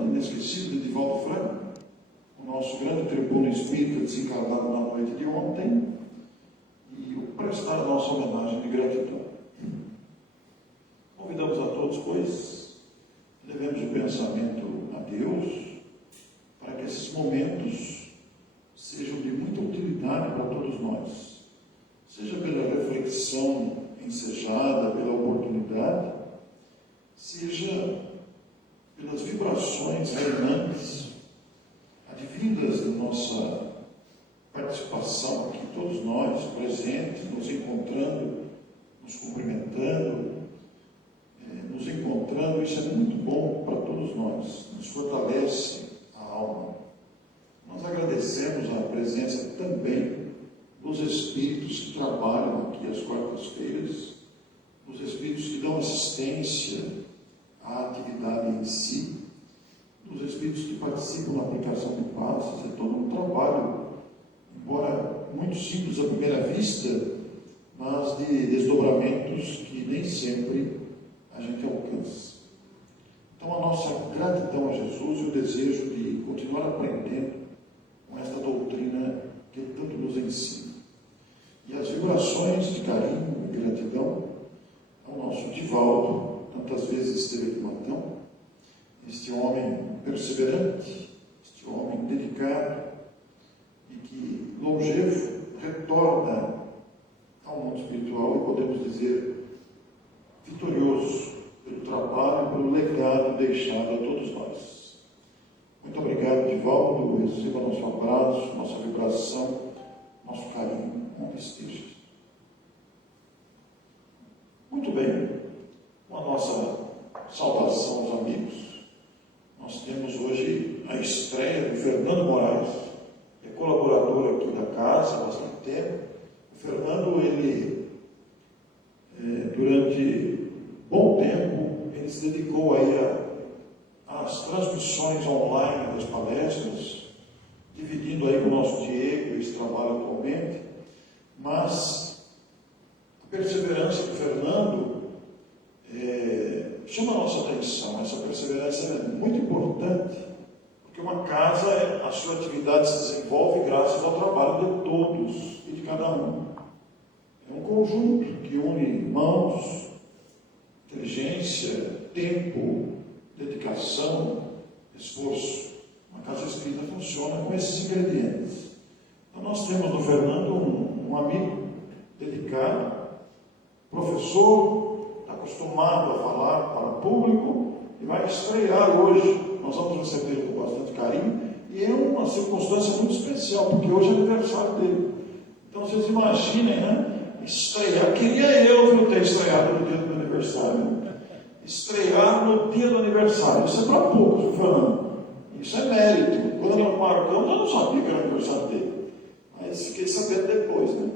grande, inesquecível de Divaldo Franco, o nosso grande tribuno espírita desencarnado na noite de ontem, e o prestar a nossa homenagem de gratidão. Convidamos a todos, pois, levemos o pensamento a Deus, para que esses momentos sejam de muita utilidade para todos nós, seja pela reflexão ensejada, pela oportunidade, seja pelas vibrações reinantes, advindas da nossa participação aqui, todos nós presentes, nos encontrando, nos cumprimentando, nos encontrando. Isso é muito bom para todos nós, nos fortalece a alma. Nós agradecemos a presença também dos espíritos que trabalham aqui às quartas-feiras, dos espíritos que dão assistência à atividade em si, dos espíritos que participam na aplicação de passos. É todo um trabalho, embora muito simples à primeira vista, mas de desdobramentos que nem sempre a gente alcança. Então, a nossa gratidão a Jesus e o desejo de continuar aprendendo com esta doutrina que ele tanto nos ensina. E as vibrações de carinho e gratidão ao nosso Divaldo, tantas vezes esteve aqui matão, este homem perseverante, este homem dedicado e que, longevo, retorna ao mundo espiritual e, podemos dizer, vitorioso pelo trabalho e pelo legado deixado a todos nós. Muito obrigado, Divaldo. Receba nosso abraço, nossa vibração, nosso carinho, onde esteja. Muito bem, com a nossa saudação aos amigos, nós temos hoje a estreia do Fernando Moraes, que é colaborador aqui da casa há bastante tempo. O Fernando, ele, durante bom tempo, ele se dedicou aí às transmissões online das palestras, dividindo aí com o nosso Diego esse trabalho atualmente, mas a perseverança do Fernando chama a nossa atenção. Essa perseverança é muito importante, porque uma casa, a sua atividade se desenvolve graças ao trabalho de todos e de cada um. É um conjunto que une mãos, inteligência, tempo, dedicação, esforço. Uma casa espírita funciona com esses ingredientes. Então, nós temos no Fernando um amigo dedicado, professor, está acostumado a falar para o público e vai estrear hoje. Nós vamos receber com bastante carinho e é uma circunstância muito especial, porque hoje é aniversário dele. Então, vocês imaginem, né? Estrear. Queria eu ter estreado no dia do meu aniversário. Estrear no dia do aniversário. Isso é para poucos, Fernando. Isso é mérito. Quando nós marcamos, eu não sabia que era aniversário dele. Mas fiquei sabendo depois, né?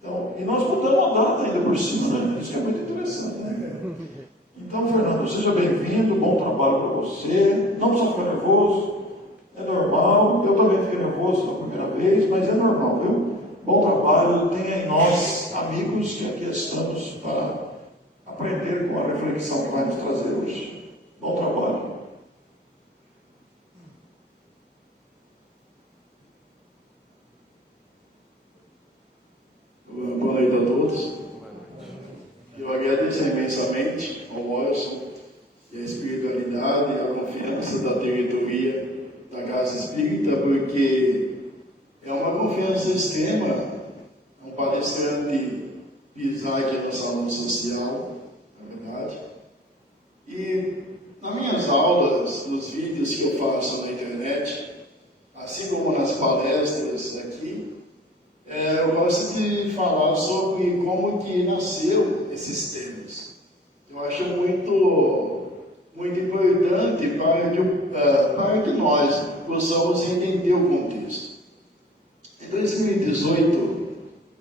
Então, e nós mudamos a data ainda por cima, né? Isso é muito interessante, né? Então, Fernando, seja bem-vindo, bom trabalho para você. Não precisa ficar nervoso, é normal. Eu também fiquei nervoso na primeira vez, mas é normal, viu? Bom trabalho, tenha em nós amigos que aqui estamos para aprender com a reflexão que vai nos trazer hoje. Bom trabalho. Boa noite a todos. Eu agradeço imensamente ao Morrison e a espiritualidade e a confiança da diretoria da Casa Espírita, porque é uma confiança extrema um palestrante pisar aqui no salão social, na verdade. E nas minhas aulas, nos vídeos que eu faço na internet, assim como nas palestras aqui, eu gosto de falar sobre como que nasceu esses temas. Eu acho muito importante para que nós possamos entender o contexto. Em 2018,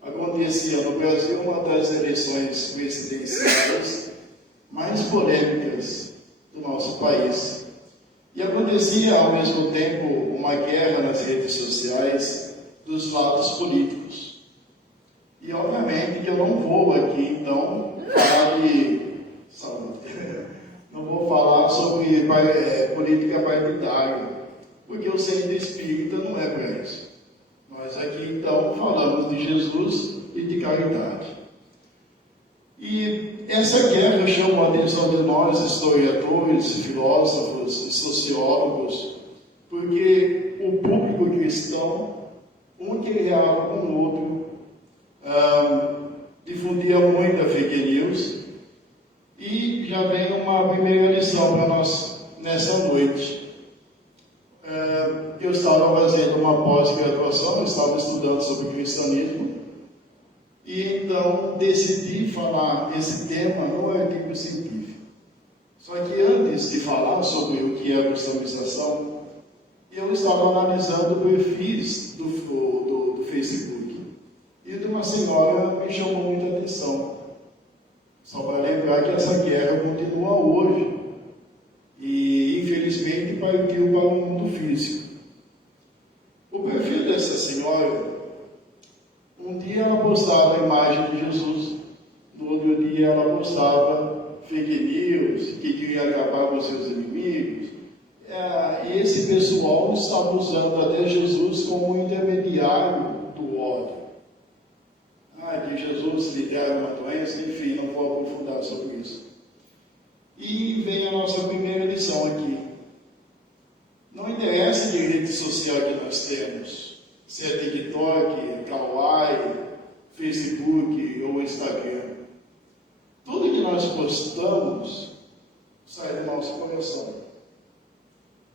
acontecia no Brasil uma das eleições presidenciais mais polêmicas do nosso país. E acontecia, ao mesmo tempo, uma guerra nas redes sociais dos lados políticos. E, obviamente, que eu não vou aqui, então, falar de saúde. Não vou falar sobre política partidária, porque o centro espírita não é para isso. Nós aqui, então, falamos de Jesus e de caridade. E essa guerra chamou a atenção de nós, historiadores, filósofos e sociólogos, porque o público cristão, um guerreava com o outro, difundia muita fake news, e já vem uma primeira lição para nós nessa noite. Eu estava fazendo uma pós-graduação, eu estava estudando sobre cristianismo, e então decidi falar esse tema no artigo científico. Só que antes de falar sobre o que é a customização, eu estava analisando perfis do Facebook, e de uma senhora me chamou muita atenção. Só para lembrar que essa guerra continua hoje, e infelizmente partiu para o mundo físico. O perfil dessa senhora, um dia ela postava a imagem de Jesus, no outro dia ela postava fake news, que queria acabar com seus inimigos, e esse pessoal estava usando até Jesus como um intermediário do ódio. Que Jesus lidera uma doença, enfim, não vou aprofundar sobre isso. E vem a nossa primeira lição aqui. Não interessa que rede social que nós temos, se é TikTok, Kawaii, Facebook ou Instagram. Tudo que nós postamos sai do nosso coração.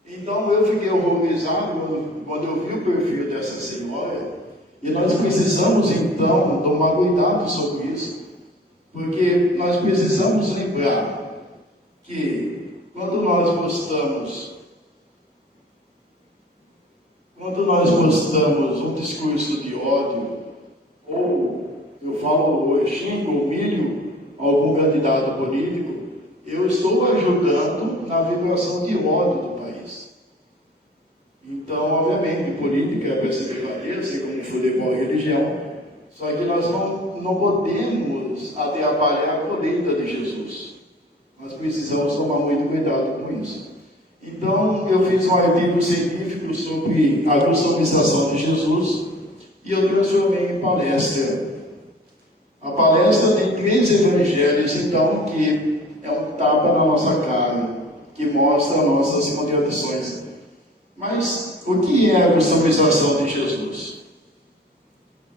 Então eu fiquei horrorizado quando eu vi o perfil dessa senhora, e nós precisamos então tomar cuidado sobre isso, porque nós precisamos lembrar que quando nós postamos um discurso de ódio, ou eu falo, eu xingo, humilho algum candidato político, eu estou ajudando na vibração de ódio do país. Então, obviamente, política é perseverança, assim como futebol e religião, só que nós não podemos atrapalhar a colheita de Jesus. Nós precisamos tomar muito cuidado com isso. Então, eu fiz um artigo científico sobre a customização de Jesus e eu transformei em palestra. A palestra tem 3 evangelhos, então, que é um tapa na nossa cara, que mostra nossas contradições. Mas o que é a customização de Jesus?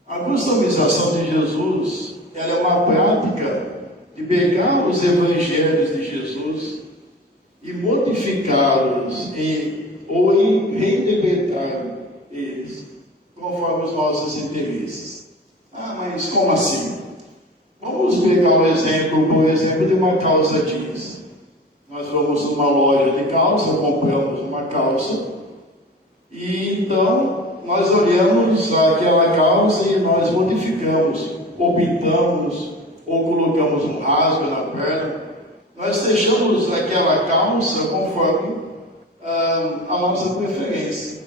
A customização de Jesus, ela é uma prática de pegar os evangelhos de Jesus e modificá-los ou reinterpretar eles conforme os nossos interesses. Mas como assim? Vamos pegar o exemplo, por exemplo, de uma calça jeans. Nós vamos numa loja de calça, compramos uma calça, e então nós olhamos aquela calça e nós modificamos, ou pintamos, ou colocamos um rasgo na perna. Nós deixamos aquela calça conforme a nossa preferência.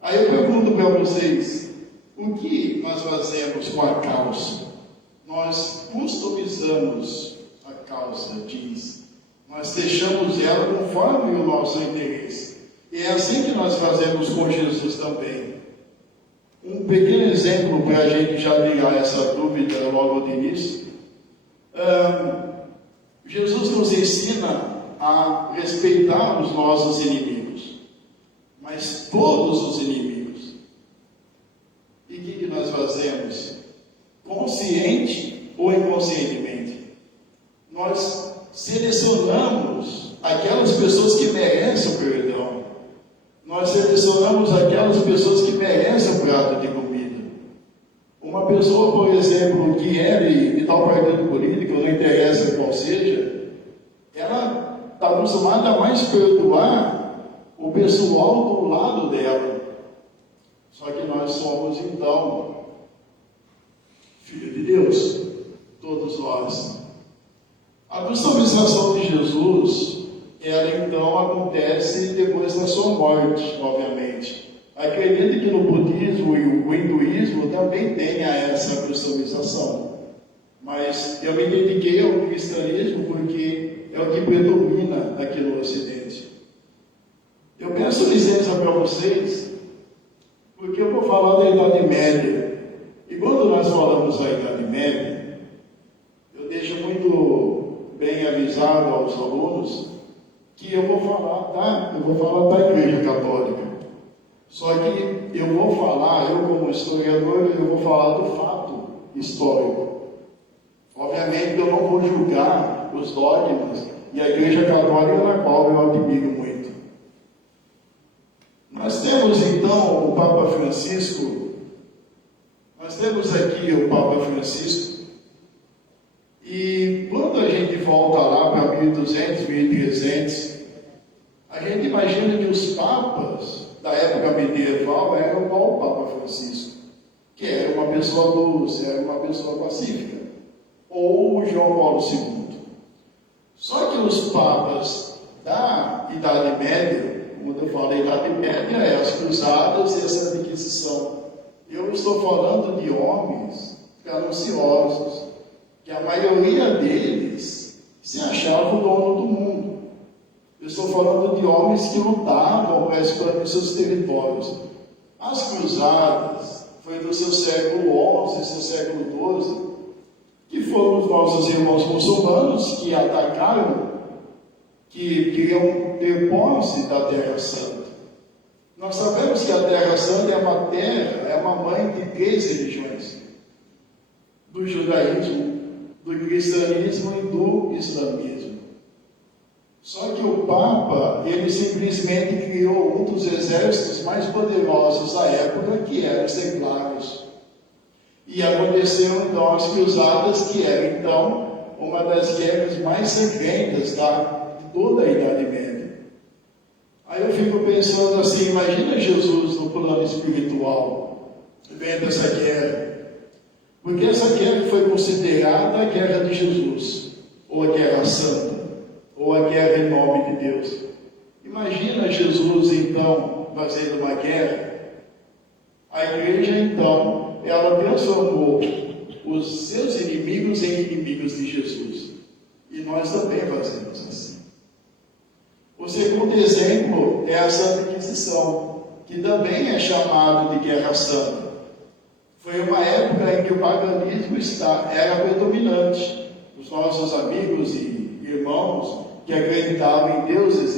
Aí eu pergunto para vocês, o que nós fazemos com a calça? Nós customizamos a calça jeans. Nós deixamos ela conforme o nosso interesse. E é assim que nós fazemos com Jesus também. Um pequeno exemplo para a gente já ligar essa dúvida logo de início. Jesus nos ensina a respeitar os nossos inimigos, mas todos os inimigos. E o que nós fazemos? Consciente ou inconscientemente? Nós selecionamos aquelas pessoas que merecem o perdão. Nós selecionamos aquelas pessoas que merecem o prato de comida. Uma pessoa, por exemplo, que é de tal partido político, não interessa qual seja, ela está acostumada a mais perdoar o pessoal do lado dela. Só que nós somos, então, filhos de Deus, todos nós. A customização de Jesus, ela então acontece depois da sua morte, obviamente. Acredito que no budismo e o hinduísmo também tenha essa customização. Mas eu me dediquei ao cristianismo porque é o que predomina aqui no Ocidente. Eu peço licença para vocês, porque eu vou falar da Idade Média. E quando nós falamos da Idade Média, eu deixo muito bem avisado aos alunos que eu vou falar da Igreja Católica. Só que eu vou falar, eu como historiador, eu vou falar do fato histórico. Obviamente eu não vou julgar os dogmas e a Igreja Católica, na qual eu admiro muito. Nós temos então o Papa Francisco, e quando a gente volta lá para 1200, 1300, a gente imagina que os papas da época medieval eram igual o Papa Francisco, que era uma pessoa doce, era uma pessoa pacífica, ou o João Paulo II. Só que os papas da Idade Média, como eu falei, Idade Média é as cruzadas e essa Inquisição. Eu estou falando de homens gananciosos, que a maioria deles se achava o dono do mundo. Eu estou falando de homens que lutavam para expandir seus territórios. As cruzadas foi do seu século XI, seu século XII, que foram os nossos irmãos muçulmanos que atacaram, que queriam ter posse da Terra Santa. Nós sabemos que a Terra Santa é uma mãe de 3 religiões: do judaísmo, do cristianismo e do islamismo. Só que o Papa, ele simplesmente criou um dos exércitos mais poderosos da época, que eram os templários. E aconteceu então as cruzadas, que era então uma das guerras mais sangrentas de toda a Idade Média. Aí eu fico pensando assim, imagina Jesus no plano espiritual, vendo essa guerra. Porque essa guerra foi considerada a guerra de Jesus, ou a guerra santa, ou a guerra em nome de Deus. Imagina Jesus então fazendo uma guerra. A igreja então, ela transformou os seus inimigos em inimigos de Jesus. E nós também fazemos assim. O segundo exemplo é a Santa Inquisição, que também é chamado de Guerra Santa. Foi uma época em que o paganismo era predominante. Os nossos amigos e irmãos que acreditavam em deuses,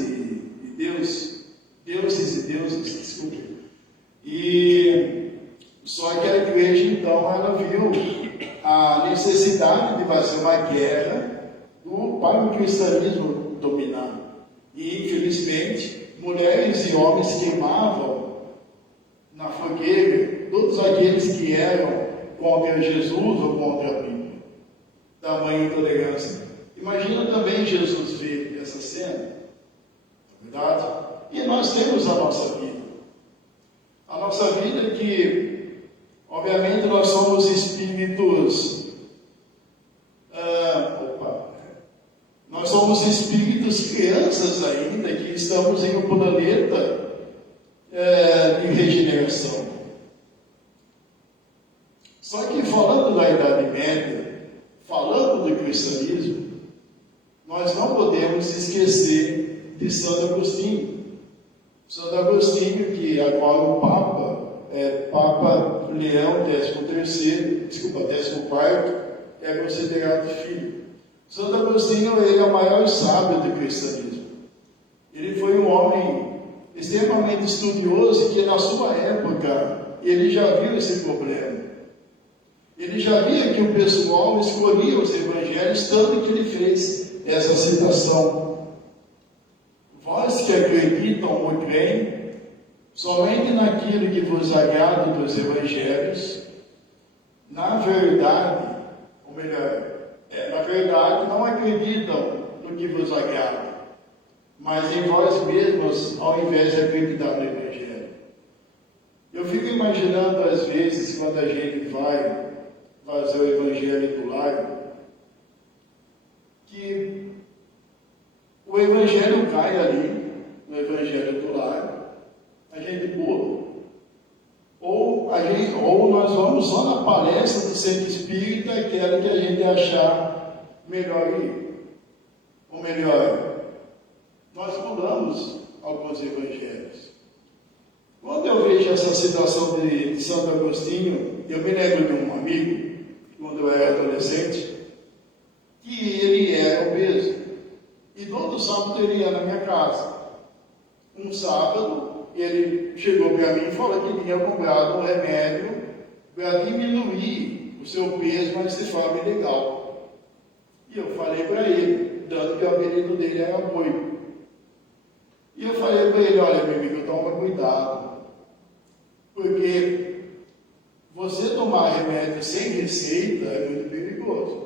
desculpe. E só que a igreja então ela viu a necessidade de fazer uma guerra para o cristianismo dominar. E infelizmente mulheres e homens queimavam na fogueira todos aqueles que eram contra Jesus ou contra a Bíblia. Tamanha intolerância. Imagina também Jesus ver essa cena, não é verdade? E nós temos a nossa vida. A nossa vida que, obviamente, nós somos espíritos. Nós somos espíritos crianças ainda, que estamos em um planeta de regeneração. Só que falando da Idade Média, falando do cristianismo, nós não podemos esquecer de Santo Agostinho. Santo Agostinho, que agora o Papa Leão XIV, é considerado filho. Santo Agostinho, ele é o maior sábio do cristianismo. Ele foi um homem extremamente estudioso que na sua época, ele já viu esse problema. Ele já via que o pessoal escolhia os evangelhos, tanto que ele fez essa citação. Vós que acreditam ou creem somente naquilo que vos agrada dos evangelhos, na verdade não acreditam no que vos agrada, mas em vós mesmos, ao invés de acreditar no evangelho. Eu fico imaginando às vezes, quando a gente vai fazer o evangelho do lar, que o evangelho cai ali, no evangelho do lar, a gente pula. Ou nós vamos só na palestra do centro espírita, aquela que a gente achar melhor ir. Ou melhor, nós mudamos alguns evangelhos. Quando eu vejo essa situação de Santo Agostinho, eu me lembro de um amigo, quando eu era adolescente, que ele era obeso. E todo sábado ele ia na minha casa. Um sábado, ele chegou para mim e falou que tinha comprado um remédio para diminuir o seu peso, mas de forma ilegal. E eu falei para ele, dando que o apelido dele era Boi. E eu falei para ele, olha meu amigo, toma cuidado. Porque você tomar remédio sem receita é muito perigoso.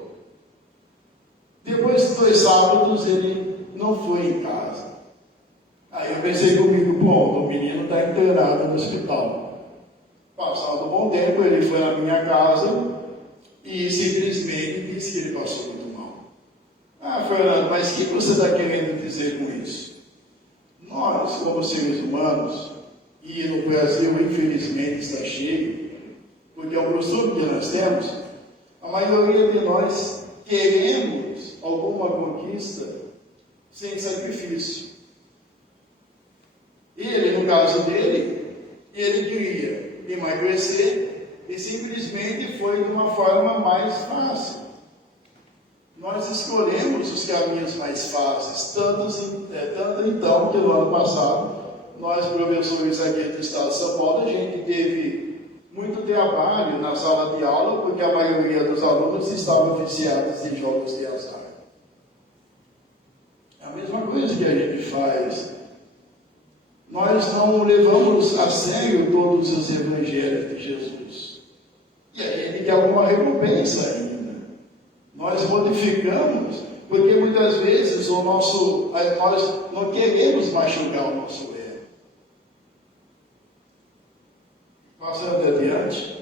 Depois de 2 sábados, ele não foi em casa. Aí eu pensei comigo, bom, o menino está internado no hospital. Passado um bom tempo, ele foi na minha casa e simplesmente disse que ele passou muito mal. Ah, Fernando, mas o que você está querendo dizer com isso? Nós, como seres humanos, e no Brasil, infelizmente, está cheio, porque é o costume que nós temos, a maioria de nós queremos alguma conquista sem sacrifício. Ele, no caso dele, ele queria emagrecer e simplesmente foi de uma forma mais fácil. Nós escolhemos os caminhos mais fáceis, tanto então que no ano passado, nós, professores aqui do Estado de São Paulo, a gente teve muito trabalho na sala de aula, porque a maioria dos alunos estavam viciados em jogos de azar. É a mesma coisa que a gente faz. Nós não levamos a sério todos os evangelhos de Jesus. E a gente quer alguma recompensa ainda. Nós modificamos, porque muitas vezes nós não queremos machucar o nosso ego. Passando adiante.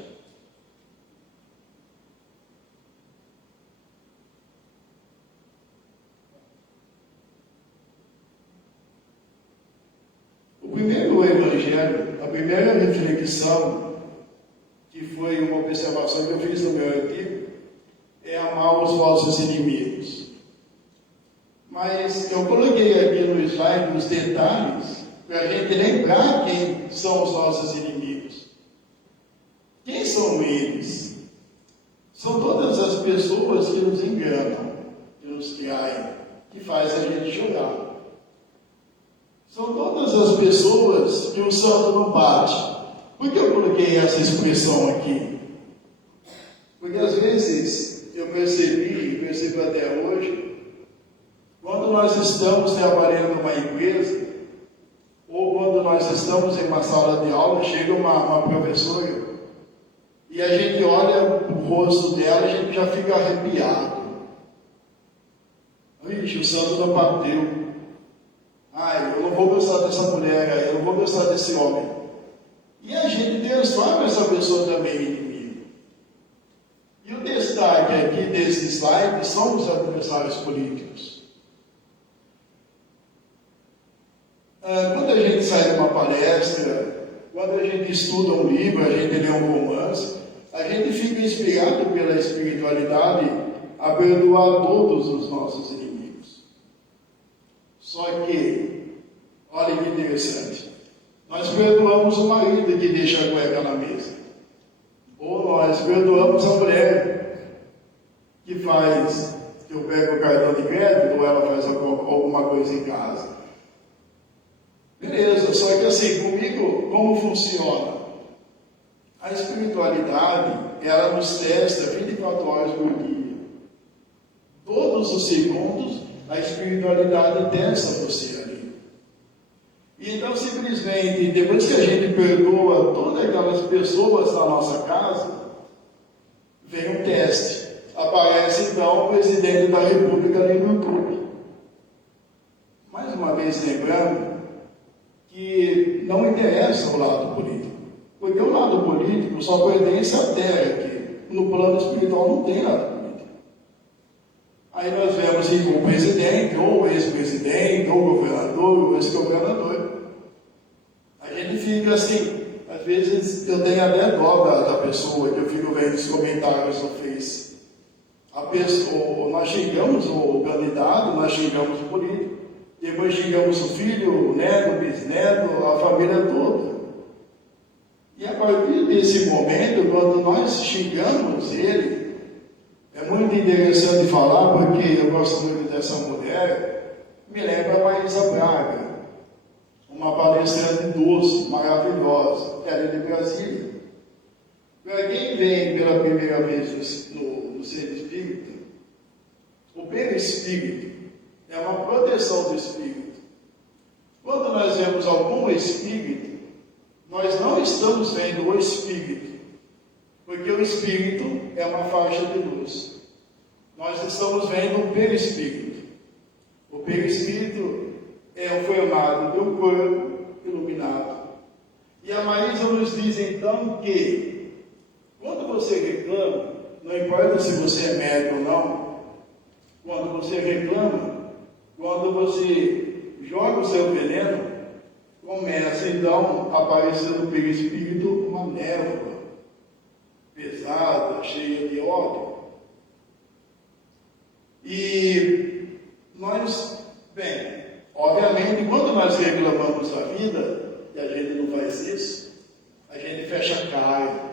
O primeiro evangelho, a primeira reflexão, que foi uma observação que eu fiz no meu artigo, é amar os vossos inimigos. Mas eu coloquei aqui no slide os detalhes para a gente lembrar quem são os nossos inimigos. Quem são eles? São todas as pessoas que nos enganam, que nos traem, que fazem a gente chorar. São todas as pessoas que o santo não bate. Por que eu coloquei essa expressão aqui? Porque às vezes eu percebo até hoje, quando nós estamos trabalhando numa empresa, ou quando nós estamos em uma sala de aula, chega uma professora, e a gente olha o rosto dela e a gente já fica arrepiado. Ixi, o santo não bateu. Ai, eu não vou gostar dessa mulher, eu não vou gostar desse homem. E a gente transforma essa pessoa também em inimigo. E o destaque aqui desse slide são os adversários políticos. Quando a gente sai de uma palestra, quando a gente estuda um livro, a gente lê um romance, a gente fica inspirado pela espiritualidade a perdoar todos os nossos inimigos. Só que, olha que interessante, nós perdoamos o marido que deixa a cueca na mesa. Ou nós perdoamos a mulher que eu pego o cartão de crédito, ou ela faz alguma coisa em casa. Beleza, só que assim, comigo, como funciona? A espiritualidade, ela nos testa 24 horas por dia. Todos os segundos, a espiritualidade testa você ali. E então, simplesmente, depois que a gente perdoa todas aquelas pessoas da nossa casa, vem um teste. Aparece, então, o presidente da República ali no YouTube. Mais uma vez, lembrando que não interessa o lado político. Porque o lado político só pertence à terra aqui. No plano espiritual não tem lado político. Aí nós vemos que o presidente, ou o ex-presidente, ou o governador, ou o ex-governador. A gente fica assim, às vezes eu tenho até dó da pessoa, que eu fico vendo os comentários no Face. nós xingamos o candidato, nós xingamos o político, depois xingamos o filho, o neto, o bisneto, a família toda. E a partir desse momento, quando nós xingamos ele, é muito interessante falar, porque eu gosto muito dessa mulher, me lembra a Maísa Braga, uma palestrante doce, maravilhosa, que era de Brasília. Para quem vem pela primeira vez no ser espírita, o perispírito é uma proteção do espírito. Quando nós vemos algum espírito, nós não estamos vendo o espírito, porque o espírito é uma faixa de luz. Nós estamos vendo o perispírito. O perispírito é o formado de um corpo iluminado. E a Maísa nos diz então que, quando você reclama, não importa se você é médico ou não, quando você reclama, quando você joga o seu veneno, começa então a aparecer no perispírito uma névoa pesada, cheia de ódio. E nós, bem, obviamente, quando nós reclamamos da vida, e a gente não faz isso, a gente fecha a cara.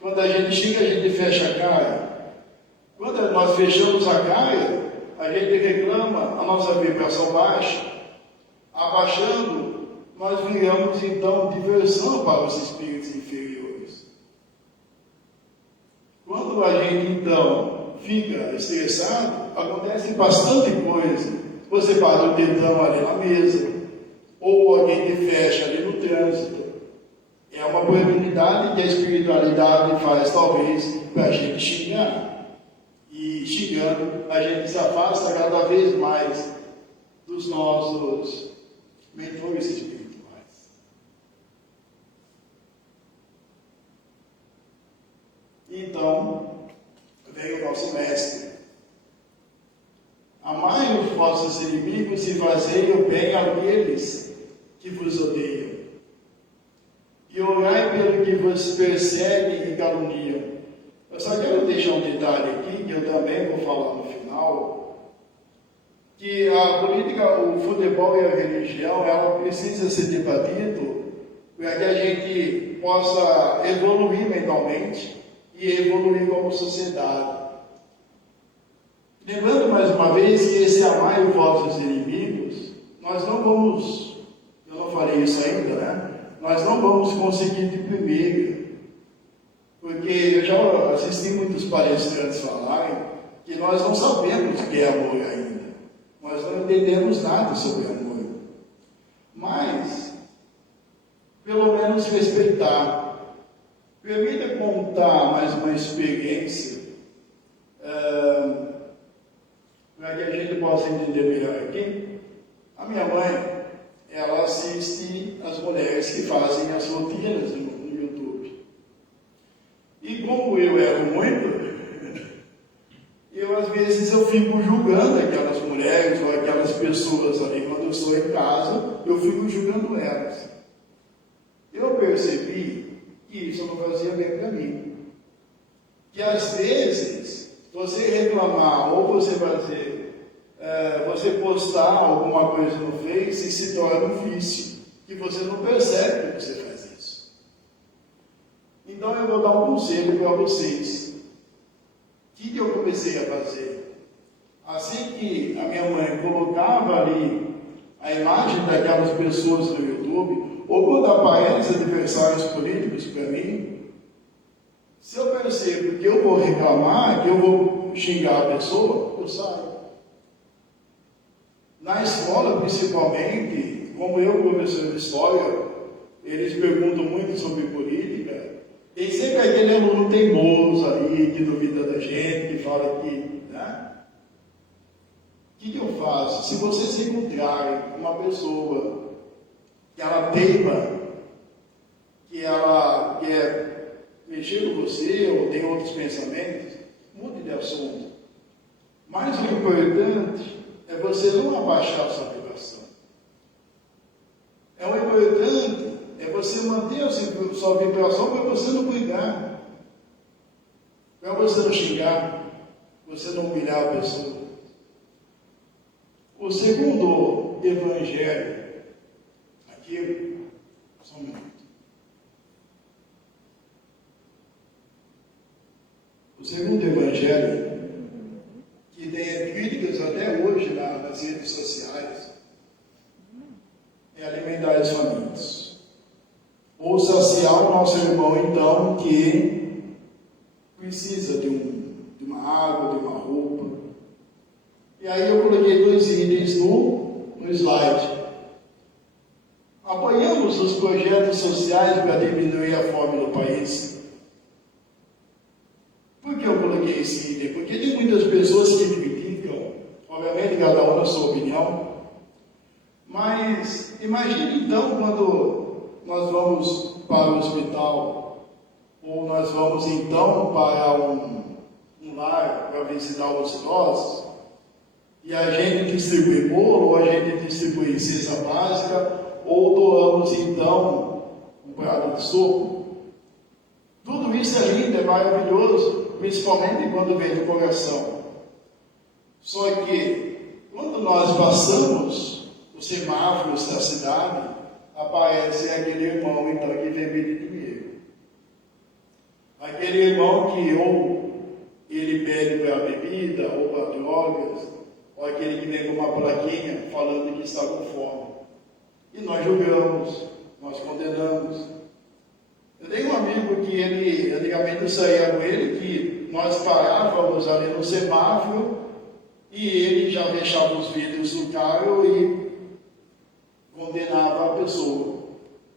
Quando a gente xinga, a gente fecha a cara. Quando nós fechamos a cara, a gente reclama, a nossa vibração baixa. Abaixando, nós viramos então diversão para os espíritos inferiores. Quando a gente então fica estressado, acontece bastante coisa. Você bate o dedão ali na mesa, ou alguém te fecha ali no trânsito. É uma probabilidade que a espiritualidade faz, talvez, para a gente xingar. E xingando, a gente se afasta cada vez mais dos nossos mentores espirituais. Então, veio o nosso mestre. Amai os vossos inimigos e fazei o bem àqueles que vos odeiam. E orai pelo que vos perseguem e caluniam. Eu só quero deixar um detalhe aqui, que eu também vou falar no final, que a política, o futebol e a religião, ela precisa ser debatido para que a gente possa evoluir mentalmente e evoluir como sociedade. Lembrando mais uma vez que esse amai os vossos inimigos, nós não vamos, eu não falei isso ainda, né? Nós não vamos conseguir de primeira, porque eu já assisti muitos palestrantes falarem que nós não sabemos o que é amor ainda, nós não entendemos nada sobre amor, mas, pelo menos respeitar. Permita contar mais uma experiência, para que a gente possa entender melhor aqui. A minha mãe, ela assiste as mulheres que fazem as rotinas no YouTube. E como eu erro muito, às vezes eu fico julgando aquelas mulheres ou aquelas pessoas ali. Quando eu estou em casa, eu fico julgando elas. Eu percebi que isso não fazia bem para mim. Que às vezes, você reclamar ou você você postar alguma coisa no Face, se torna um vício, que você não percebe que você faz isso. Então eu vou dar um conselho para vocês. O que eu comecei a fazer? Assim que a minha mãe colocava ali a imagem daquelas pessoas no YouTube, ou quando aparecem adversários políticos para mim, se eu percebo que eu vou reclamar, que eu vou xingar a pessoa, eu saio. Na escola, principalmente, como eu, professor de história, eles perguntam muito sobre política, tem sempre aquele aluno teimoso ali, que duvida da gente, que fala que, né? O que eu faço? Se vocês encontrarem uma pessoa que ela teima, que ela quer mexer com você ou tem outros pensamentos, mude de assunto. Mas o importante é você não abaixar a sua vibração. O importante é você manter a sua vibração para você não brigar, para você não xingar, você não humilhar a pessoa. O segundo evangelho, aqui, só um minuto. O segundo evangelho, que tem críticas até hoje nas redes sociais, é alimentar os famintos. Ou saciar o nosso irmão, então, que precisa de uma água, de uma roupa. E aí eu coloquei 2 itens no slide. Apoiamos os projetos sociais para diminuir a fome no país. Por que eu coloquei esse item? Porque tem muitas pessoas que criticam, obviamente cada um na sua opinião, mas imagine então quando nós vamos para o hospital, ou nós vamos então para um lar para visitar os idosos, e a gente distribui bolo, ou a gente distribui cesta básica, ou doamos então um prato de sopa. Tudo isso é lindo, é maravilhoso, principalmente quando vem do coração. Só que, quando nós passamos os semáforos da cidade, aparece aquele irmão então que vem pedir dinheiro. Aquele irmão que ou ele pede para bebida, ou para drogas, ou aquele que vem com uma plaquinha falando que está com fome. E nós julgamos, nós condenamos. Eu tenho um amigo que antigamente eu saía com ele, que nós parávamos ali no semáforo e ele já fechava os vidros do carro e condenava a pessoa,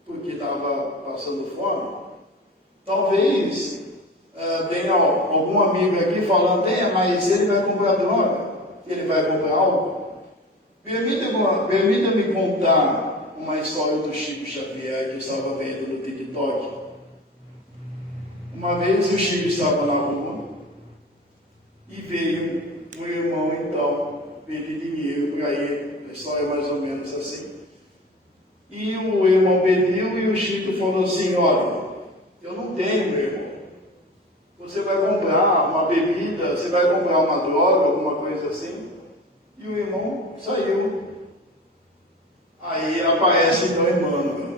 porque estava passando fome. Talvez tenha algum amigo aqui falando, mas ele vai comprar droga, ele vai comprar algo. Permita-me contar uma história do Chico Xavier que eu estava vendo no TikTok. Uma vez o Chico estava na rua e veio um irmão então pedir dinheiro para ele. A história é mais ou menos assim. E o irmão pediu e o Chico falou assim, olha, eu não tenho, meu irmão. Você vai comprar uma bebida, você vai comprar uma droga, alguma coisa assim. E o irmão saiu. Aí aparece então Emmanuel.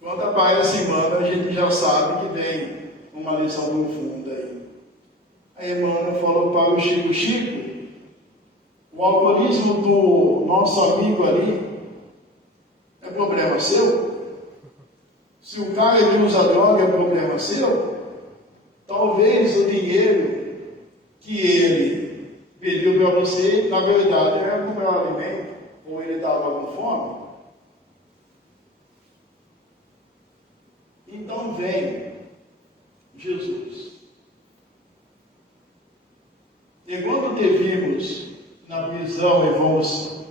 Quando aparece Emmanuel, a gente já sabe que tem uma lição profunda aí. Aí Emmanuel falou para o Chico, Chico, o alcoolismo do nosso amigo ali é problema seu? Se o cara que usa droga é problema seu? Talvez o dinheiro que ele pediu para você, na verdade, era comprar alimento, ou ele estava com fome. Então vem Jesus. E quando te vimos na prisão e vamos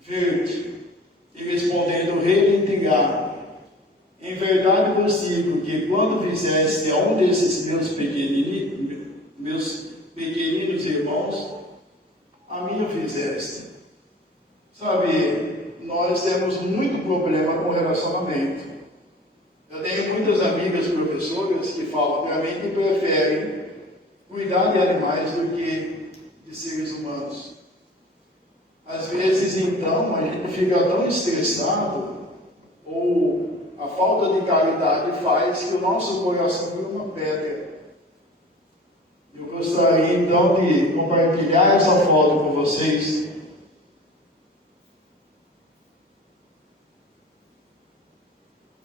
ver-te, e respondendo, rei de Engar, em verdade vos digo que quando fizeste a um desses meus pequeninos irmãos, a mim o fizeste. Sabe, nós temos muito problema com relacionamento. Eu tenho muitas amigas professoras que falam para mim que preferem cuidar de animais do que de seres humanos. Às vezes, então, a gente fica tão estressado, ou a falta de caridade faz que o nosso coração vire uma pedra. Eu gostaria, então, de compartilhar essa foto com vocês.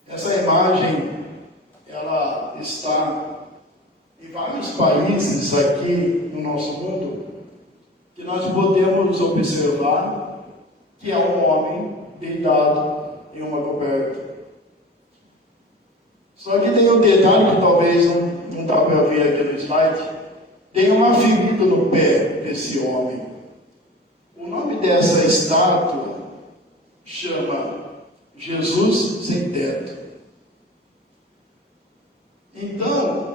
Essa imagem, ela está em vários países aqui no nosso mundo, que nós podemos observar que é um homem deitado em uma coberta. Só que tem um detalhe que talvez não dá para ver aqui no slide. Tem uma ferida no pé desse homem. O nome dessa estátua chama Jesus sem teto. Então,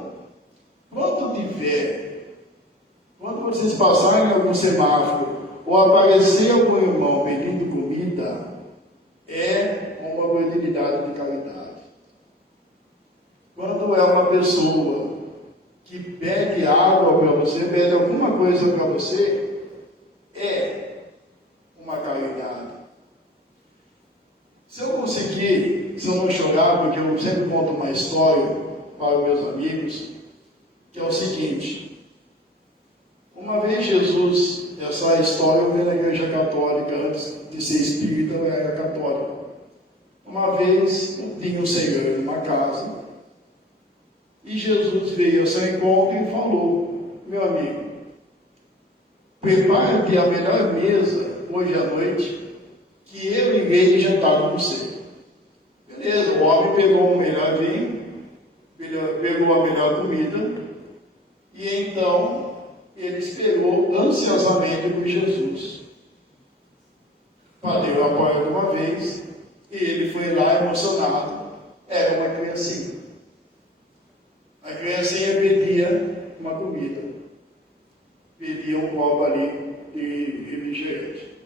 quando vocês passarem em algum semáforo ou aparecer algum irmão pedindo comida, é uma oportunidade de caridade. Quando é uma pessoa que pede água para você, pede alguma coisa para você, é uma caridade. Se eu conseguir, se eu não chorar, porque eu sempre conto uma história para os meus amigos, que é o seguinte: uma vez Jesus, essa história eu vi na igreja católica, antes de ser espírita eu era católico. Uma vez tinha um senhor em uma casa, e Jesus veio ao seu encontro e falou: meu amigo, prepare-te a melhor mesa hoje à noite, que eu irei jantar com você. Beleza, o homem pegou o melhor vinho, pegou a melhor comida, e então ele esperou ansiosamente por Jesus. Bateu a porta uma vez, e ele foi lá emocionado. Era uma criancinha. A criancinha pedia uma comida, pedia um copo ali de refrigerante.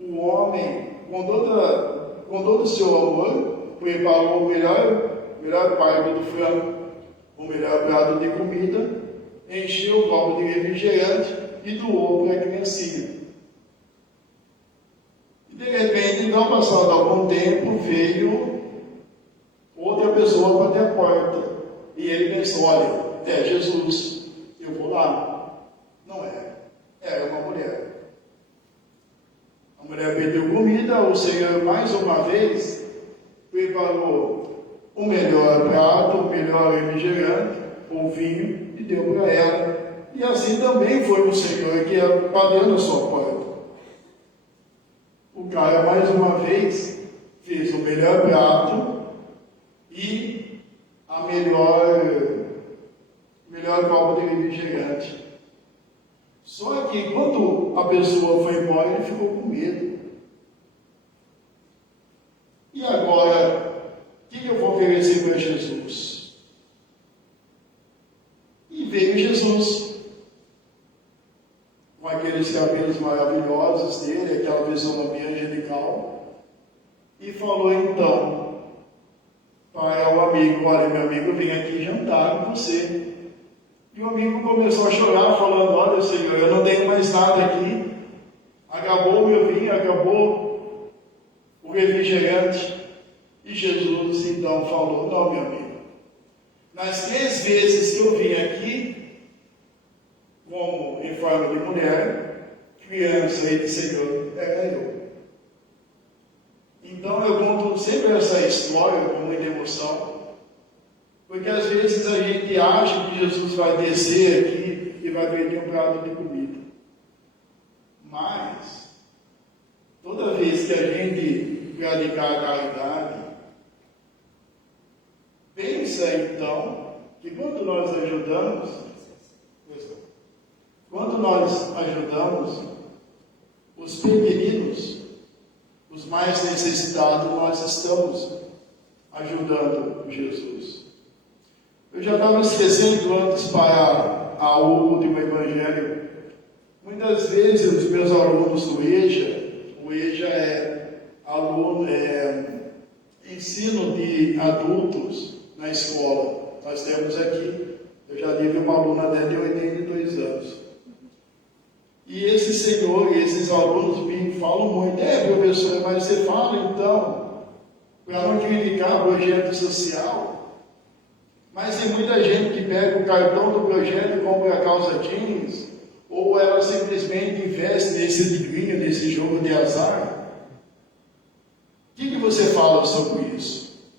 O homem, com todo o seu amor, preparou o melhor parte do frango, o melhor prato de comida, encheu o copo de refrigerante e doou para a criancinha. E de repente, não passado algum tempo, veio outra pessoa bater a porta. E ele pensou: olha, é Jesus, eu vou lá. Não era. Era uma mulher. A mulher pediu comida, o Senhor mais uma vez preparou o melhor prato, o melhor refrigerante, o vinho, e deu para ela. E assim também foi o Senhor que bateu na sua porta. O cara mais uma vez fez o melhor prato e a melhor copo de refrigerante. Só que quando a pessoa foi embora, ele ficou com medo. E agora, o que eu vou oferecer para Jesus? E veio Jesus, com aqueles cabelos maravilhosos dele, aquela fisionomia angelical, e falou então para o amigo: olha, meu amigo, eu vim aqui jantar com você. E o amigo começou a chorar, falando: olha, Senhor, eu não tenho mais nada aqui, acabou o meu vinho, acabou o refrigerante. E Jesus então falou: não, meu amigo, nas 3 vezes que eu vim aqui, como em forma de mulher, criança e de Senhor, era eu. Então eu conto sempre essa história com muita emoção, porque às vezes a gente acha que Jesus vai descer aqui e vai pedir um prato de comida. Mas, toda vez que a gente praticar a caridade, pensa então que quando nós ajudamos os pequeninos, os mais necessitados, nós estamos ajudando Jesus. Eu já estava esquecendo antes para o último evangelho. Muitas vezes os meus alunos do EJA, o EJA é ensino de adultos na escola. Nós temos aqui, eu já tive uma aluna dela de 82 anos. E esse senhor e esses alunos me falam muito: professor, mas você fala então, para não criticar o projeto social, mas tem muita gente que pega o cartão do projeto e compra a calça jeans, ou ela simplesmente investe nesse tigrinho, nesse jogo de azar. O que você fala sobre isso?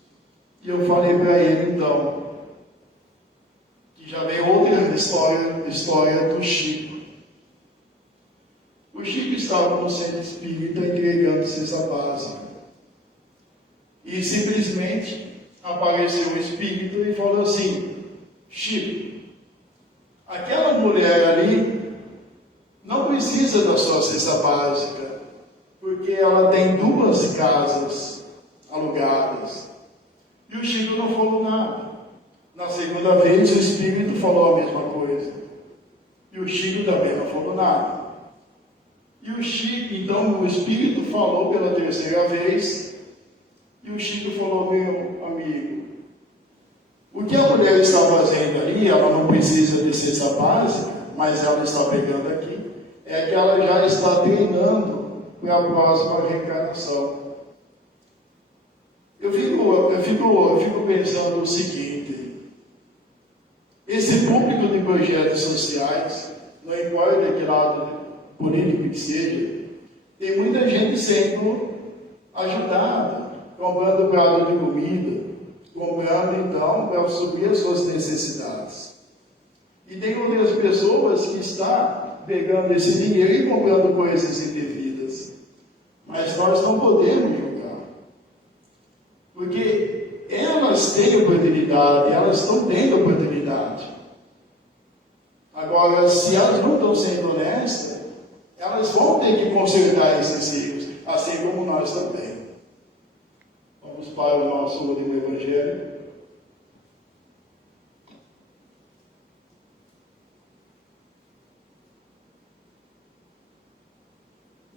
E eu falei para ele então, que já vem outra história do Chico. O Chico estava no centro espírita entregando cesta básica. E simplesmente apareceu o espírito e falou assim: Chico, aquela mulher ali não precisa da sua cesta básica, porque ela tem 2 casas alugadas. E o Chico não falou nada. Na segunda vez o espírito falou a mesma coisa. E o Chico também não falou nada. E o Chico, então o espírito falou pela 3ª vez, e o Chico falou: meu amigo, O que a mulher está fazendo ali, ela não precisa de cesta básica, mas ela está pegando aqui, é que ela já está treinando para a próxima reencarnação. Eu fico pensando o seguinte: esse público de projetos sociais, não importa de que lado político que seja, tem muita gente sendo ajudada, comprando prato de comida, comprando então para suprir as suas necessidades. E tem outras pessoas que estão pegando esse dinheiro e comprando coisas indevidas. Mas nós não podemos julgar, porque elas têm oportunidade, elas estão tendo oportunidade. Agora, se elas não estão sendo honestas, elas vão ter que consertar esses erros, assim como nós também. Vamos para o nosso último evangelho.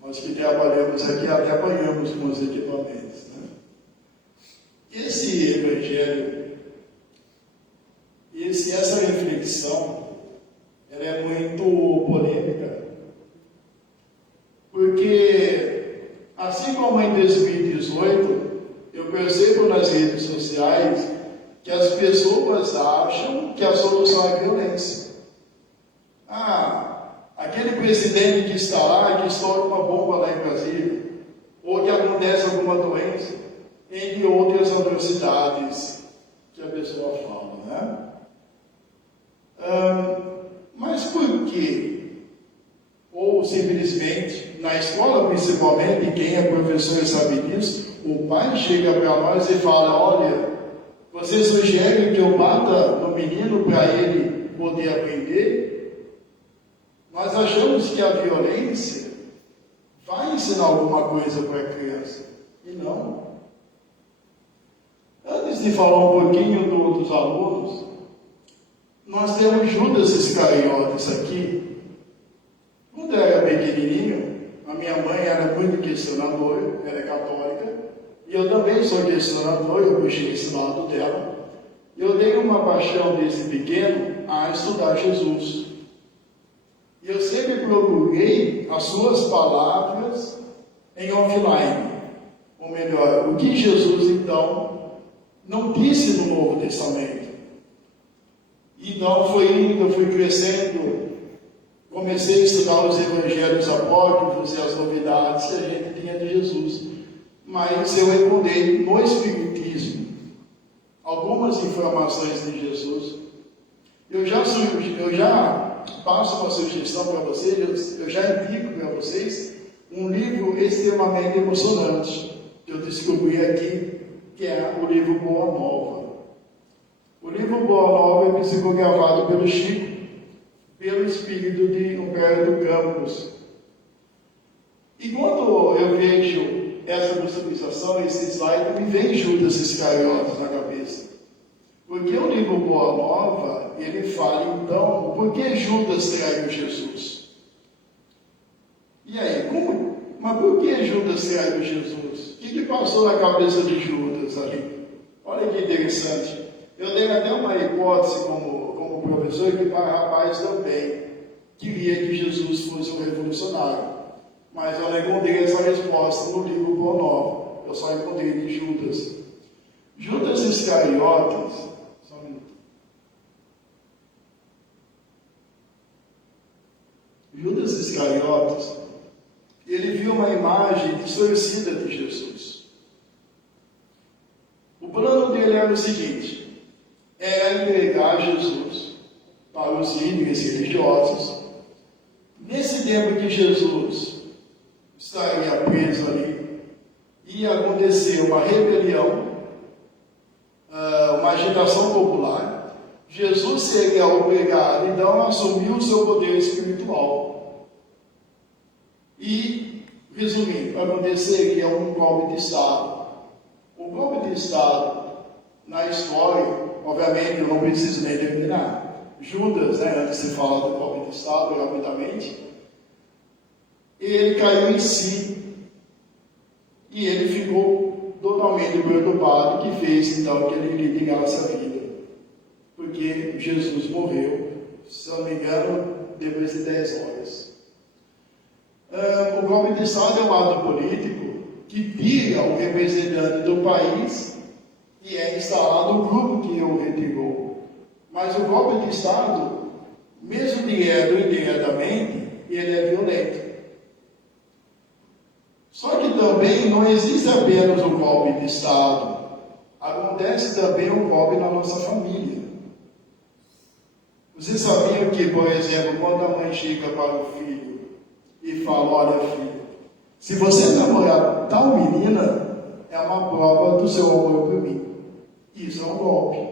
Nós que trabalhamos aqui até apanhamos com os equipamentos, né? Esse evangelho, essa reflexão, ela é muito polêmica, porque assim como em 2018, eu percebo nas redes sociais que as pessoas acham que a solução é a violência. Aquele presidente que está lá, que estoura uma bomba lá em Brasília, ou que acontece alguma doença, entre outras atrocidades que a pessoa fala, né? Mas por quê? Ou simplesmente, na escola principalmente, quem é professor sabe disso, o pai chega para nós e fala: olha, você sugere que eu bata no menino para ele poder aprender? Nós achamos que a violência vai ensinar alguma coisa para a criança, e não. Antes de falar um pouquinho dos alunos, nós temos Judas Iscariotes aqui. Quando eu era pequenininho, a minha mãe era muito questionadora, ela é católica, e eu também sou questionador, eu puxei esse lado dela. Eu dei uma paixão desde pequeno a estudar Jesus. E eu sempre procurei as suas palavras em offline. Ou melhor, o que Jesus então não disse no Novo Testamento. E então foi indo, eu fui crescendo, comecei a estudar os evangelhos apócrifos e as novidades que a gente tinha de Jesus. Mas eu encontrei no Espiritismo algumas informações de Jesus. Eu já passo uma sugestão para vocês, eu já indico para vocês um livro extremamente emocionante que eu descobri aqui, que é o livro Boa Nova. O livro Boa Nova é psicografado pelo Chico, pelo espírito de Humberto Campos. E quando eu vejo essa constituição, esse slide, me vem Judas Iscariotes na cabeça. Porque o livro Boa Nova, ele fala então, por que Judas traiu Jesus? E aí, mas por que Judas traiu Jesus? O que passou na cabeça de Judas ali? Olha que interessante. Eu dei até uma hipótese como professor, que para rapaz também queria que Jesus fosse um revolucionário. Mas eu não encontrei essa resposta no livro Boa Nova. Eu só encontrei de Judas. Judas Iscariotes, só um minuto. Judas Iscariotes, ele viu uma imagem distorcida de Jesus. O plano dele era o seguinte: era entregar Jesus para os líderes religiosos. Nesse tempo que Jesus estaria preso ali, ia acontecer uma rebelião, uma agitação popular. Jesus seria obrigado então a assumir o seu poder espiritual. E, resumindo, aconteceria um golpe de Estado. O golpe de Estado, na história, obviamente eu não preciso nem terminar. Judas, antes de falar do golpe de Estado, rapidamente, ele caiu em si e ele ficou totalmente preocupado, que fez então que ele lhe tirasse a vida. porque Jesus morreu, se não me engano, depois de 10 horas. O golpe de Estado é um ato político que tira o representante do país e é instalado o grupo que o retirou. Mas o golpe de Estado, mesmo direto ou indiretamente, ele é violento. Só que também não existe apenas o golpe de Estado. Acontece também o golpe na nossa família. Vocês sabiam que, por exemplo, quando a mãe chega para o filho e fala: olha, filho, se você namorar tal menina, é uma prova do seu amor por mim. Isso é um golpe.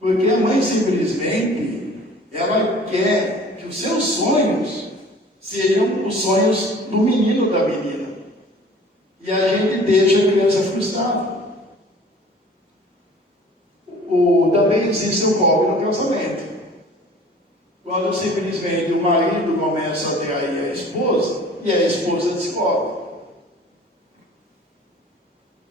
Porque a mãe simplesmente, ela quer que os seus sonhos sejam os sonhos do menino ou da menina. E a gente deixa a criança frustrada. Também existe o golpe no casamento. Quando simplesmente o marido começa a trair a esposa e a esposa descobre.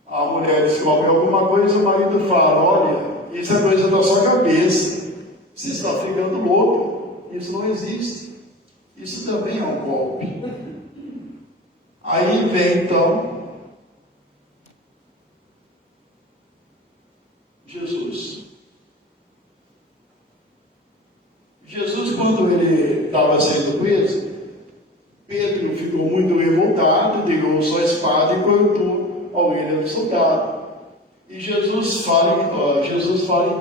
A mulher descobre alguma coisa, o marido fala: olha, isso é coisa da sua cabeça, você está ficando louco, isso não existe. Isso também é um golpe. Aí vem então Jesus. Jesus, quando ele estava sendo preso, Pedro ficou muito revoltado, tirou sua espada e cortou a orelha do soldado. E Jesus fala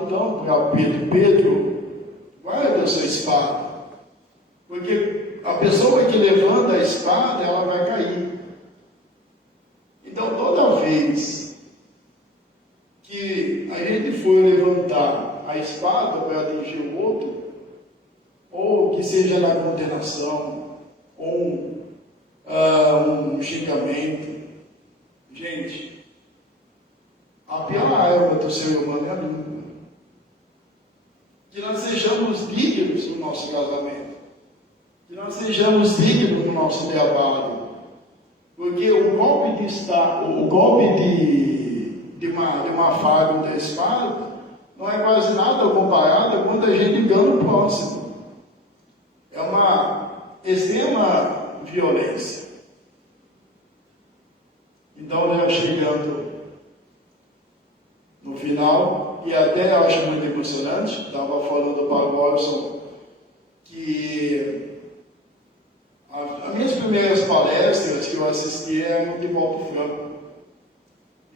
então para Pedro: Pedro, guarda a sua espada, porque a pessoa que levanta a espada, ela vai cair. Então, toda vez que a gente for levantar a espada para atingir o outro, ou que seja na condenação, ou um xingamento, gente, a pior arma do ser humano é a língua. Que nós sejamos dignos no nosso casamento, que nós sejamos dignos no nosso trabalho, porque o golpe de uma faca da espada não é quase nada comparado quando a gente engana o próximo. É uma extrema violência. Então, eu chegando no final, e até eu acho muito emocionante, estava falando para o Watson que as minhas primeiras palestras que eu assisti eram o Divaldo Franco.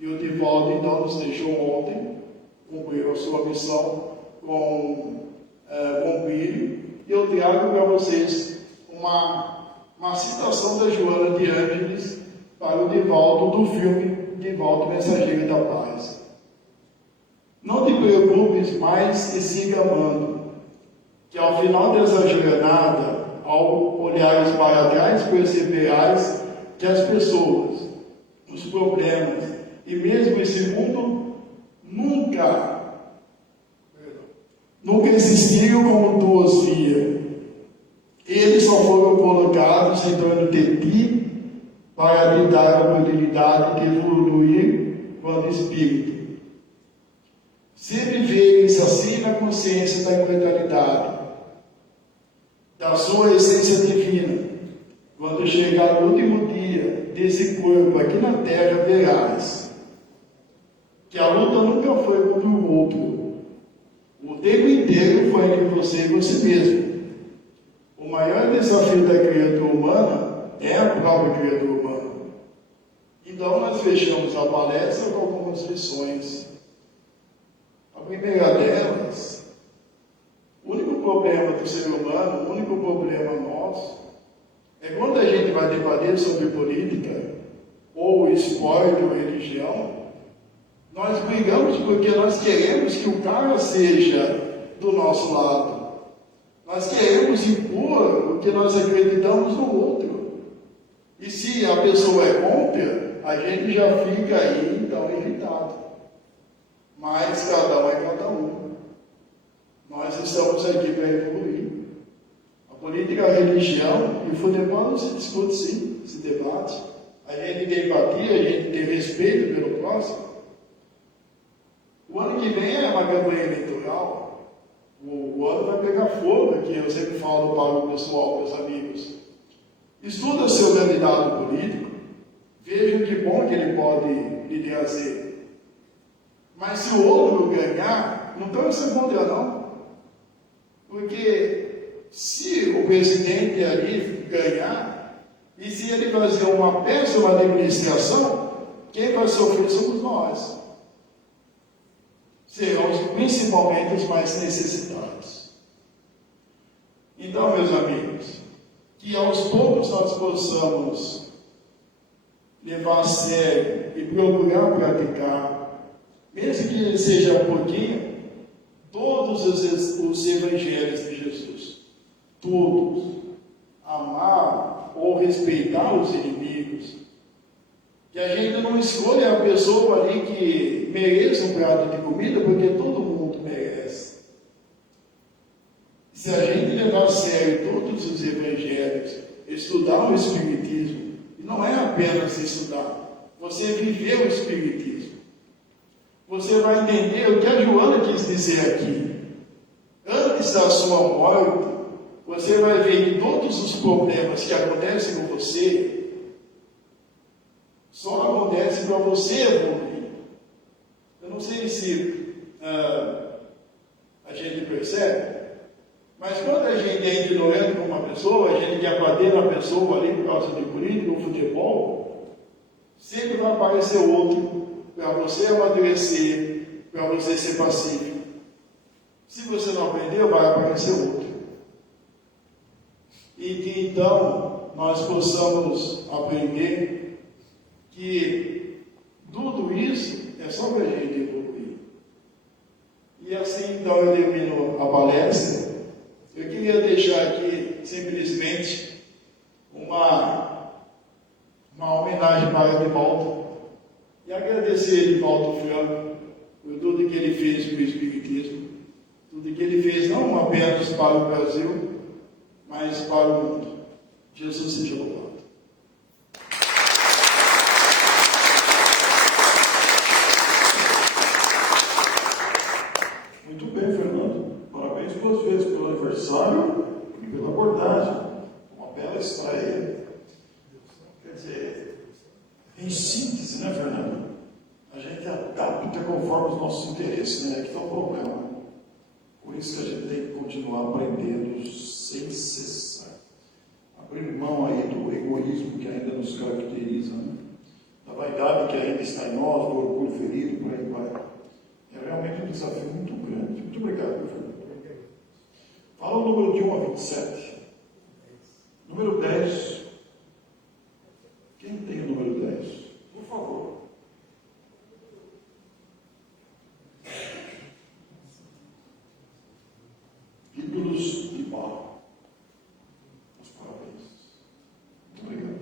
E o Divaldo então nos deixou ontem, cumpriu a sua missão com brilho. E eu trago para vocês uma citação da Joana de Ângeles para o Divaldo do filme Divaldo, Mensageiro da Paz. Não te preocupes mais e siga amando, que ao final dessa jornada, ao olhares para trás, perceberás que as pessoas, os problemas e mesmo esse mundo nunca existiram como tu os via. Eles só foram colocados em torno de ti para lhe dar a oportunidade de evoluir quando espírito. Sempre veres assim na consciência da imortalidade, da sua essência divina. Quando chegar o último dia desse corpo aqui na terra, verás que a luta nunca foi contra o outro. O tempo inteiro foi entre você e você mesmo. O maior desafio da criatura humana é a própria criatura humana. Então, nós fechamos a palestra com algumas lições. A primeira delas, o único problema do ser humano, o único problema nosso, é quando a gente vai debater sobre política, ou esporte, ou religião, nós brigamos porque nós queremos que o cara seja do nosso lado. Nós queremos impor o que nós acreditamos no outro. E se a pessoa é contra, a gente já fica aí, então, irritado. Mas cada um é cada um. Nós estamos aqui para evoluir. A política, a religião e o futebol não se discute, sim, se debate. A gente tem empatia, a gente tem respeito pelo próximo. O ano que vem é uma campanha eleitoral. O ano vai pegar fogo aqui, eu sempre falo para o pessoal, meus amigos. Estuda seu candidato político, veja o que bom que ele pode lhe trazer. Mas se o outro ganhar, não torça contra não. Porque se o presidente ali ganhar, e se ele fazer uma péssima administração, quem vai sofrer somos nós. Serão principalmente os mais necessitados. Então, meus amigos, que aos poucos nós possamos levar a sério e procurar praticar, mesmo que seja um pouquinho, todos os evangelhos de Jesus. Todos. Amar ou respeitar os inimigos. Que a gente não escolha a pessoa ali que merece um prato de comida, porque todo mundo merece. Se a gente levar a sério todos os evangelhos, estudar o Espiritismo, e não é apenas estudar, você viver o Espiritismo, você vai entender o que a Joana quis dizer aqui. Antes da sua morte, você vai ver que todos os problemas que acontecem com você, só acontece para você evoluir. Eu não sei se a gente percebe, mas quando a gente é ignorante com uma pessoa, a gente quer bater na pessoa ali por causa de política ou futebol, sempre vai aparecer outro para você amadurecer, para você ser pacífico. Se você não aprendeu, vai aparecer outro. E que então nós possamos aprender que tudo isso é só para a gente evoluir. E assim então eu termino a palestra. Eu queria deixar aqui simplesmente uma homenagem para Edivaldo e agradecer Edivaldo Franco por tudo que ele fez para o Espiritismo, tudo que ele fez não apenas para o Brasil, mas para o mundo. Jesus seja louvado. Muito bem, Fernando. Parabéns duas vezes pelo aniversário e pela abordagem. Uma bela estreia. Quer dizer, em síntese, né, Fernando? A gente adapta conforme os nossos interesses, né? Que está o problema. Por isso que a gente tem que continuar aprendendo sem cessar. Abrir mão aí do egoísmo que ainda nos caracteriza, né? Da vaidade que ainda está em nós, do orgulho ferido, por aí vai. É realmente um desafio muito grande. Muito obrigado, meu filho. Fala o número de 1 a 27. Número 10. Quem tem o número 10? Por favor. Ídolos de barro. Os parabéns. Muito obrigado.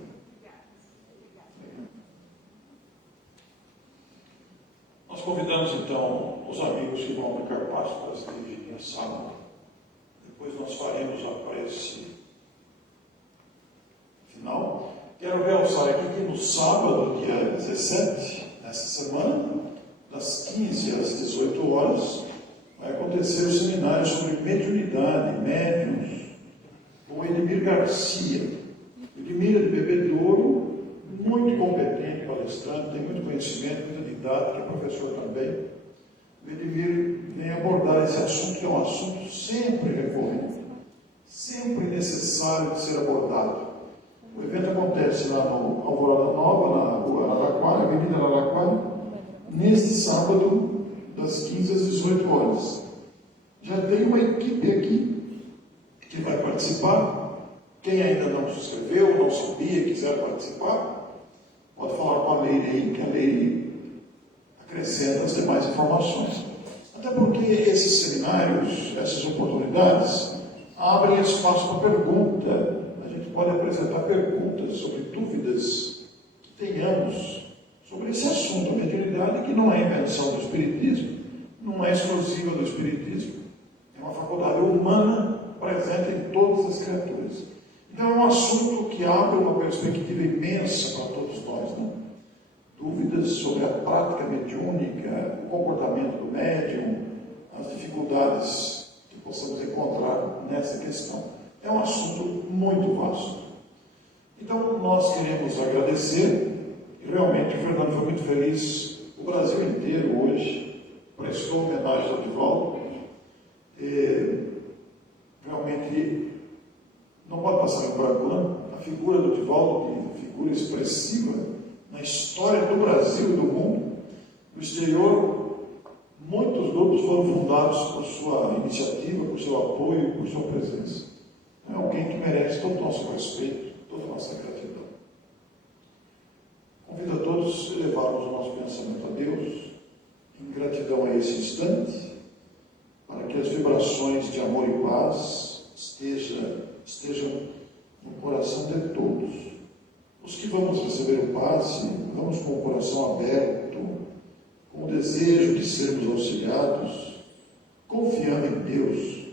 Nós convidamos então os amigos que vão aplicar passo para esta vigília sábado. Depois nós faremos a prece final. Quero realçar aqui que no sábado, dia 17, nessa semana, das 15 às 18 horas, vai acontecer o seminário sobre mediunidade, médiuns, com Edmir Garcia. Edmir é de Bebedouro, muito competente palestrante, tem muito conhecimento, muita didática, é professor também. O Edmir vem abordar esse assunto, que é um assunto sempre recorrente, sempre necessário de ser abordado. O evento acontece lá no Alvorada Nova, na rua Araraquara, Avenida Araraquara, neste sábado, das 15 às 18 horas. Já tem uma equipe aqui que vai participar. Quem ainda não se inscreveu, não sabia, quiser participar, pode falar com a Leire aí, que a Leire acrescenta as demais informações. Até porque esses seminários, essas oportunidades, abrem espaço para pergunta. A gente pode apresentar perguntas sobre dúvidas que tenhamos sobre esse assunto, a mediunidade, que não é invenção do Espiritismo, não é exclusiva do Espiritismo, é uma faculdade humana presente em todas as criaturas. Então é um assunto que abre uma perspectiva imensa para todos nós, né? Dúvidas sobre a prática mediúnica, o comportamento do médium, as dificuldades que possamos encontrar nessa questão. É um assunto muito vasto. Então, nós queremos agradecer, e realmente o Fernando foi muito feliz, o Brasil inteiro hoje prestou homenagem ao Divaldo. Realmente não pode passar em branco, né? A figura do Divaldo, que figura expressiva na história do Brasil e do mundo. No exterior, muitos grupos foram fundados por sua iniciativa, por seu apoio, por sua presença. É alguém que merece todo o nosso respeito, toda a nossa gratidão. Convido a todos a elevarmos o nosso pensamento a Deus, em gratidão a esse instante, para que as vibrações de amor e paz estejam no coração de todos. Os que vamos receber o passe, vamos com o coração aberto, com o desejo de sermos auxiliados, confiando em Deus,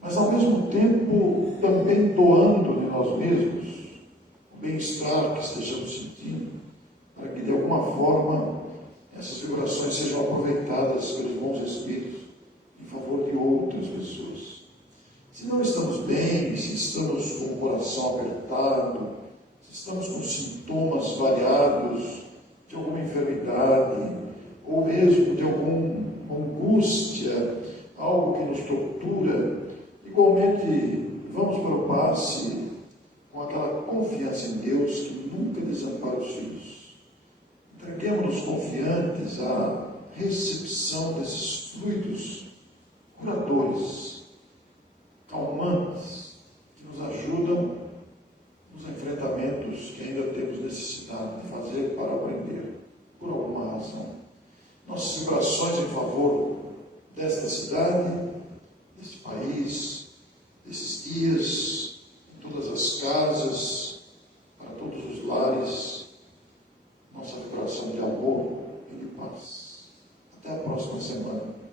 mas ao mesmo tempo também doando de nós mesmos o bem-estar que estejamos sentindo, para que de alguma forma essas vibrações sejam aproveitadas pelos bons espíritos em favor de outras pessoas. Se não estamos bem, se estamos com o coração apertado, se estamos com sintomas variados de alguma enfermidade, ou mesmo de alguma angústia, algo que nos tortura, igualmente vamos para o passe com aquela confiança em Deus que nunca desampara os filhos. Entreguemos-nos confiantes à recepção desses fluidos curadores, calmantes, que nos ajudam nos enfrentamentos que ainda temos necessidade de fazer para aprender, por alguma razão. Nossas vibrações em favor desta cidade, deste país, desses dias, em todas as casas, para todos os lares, nossa vibração de amor e de paz. Até a próxima semana.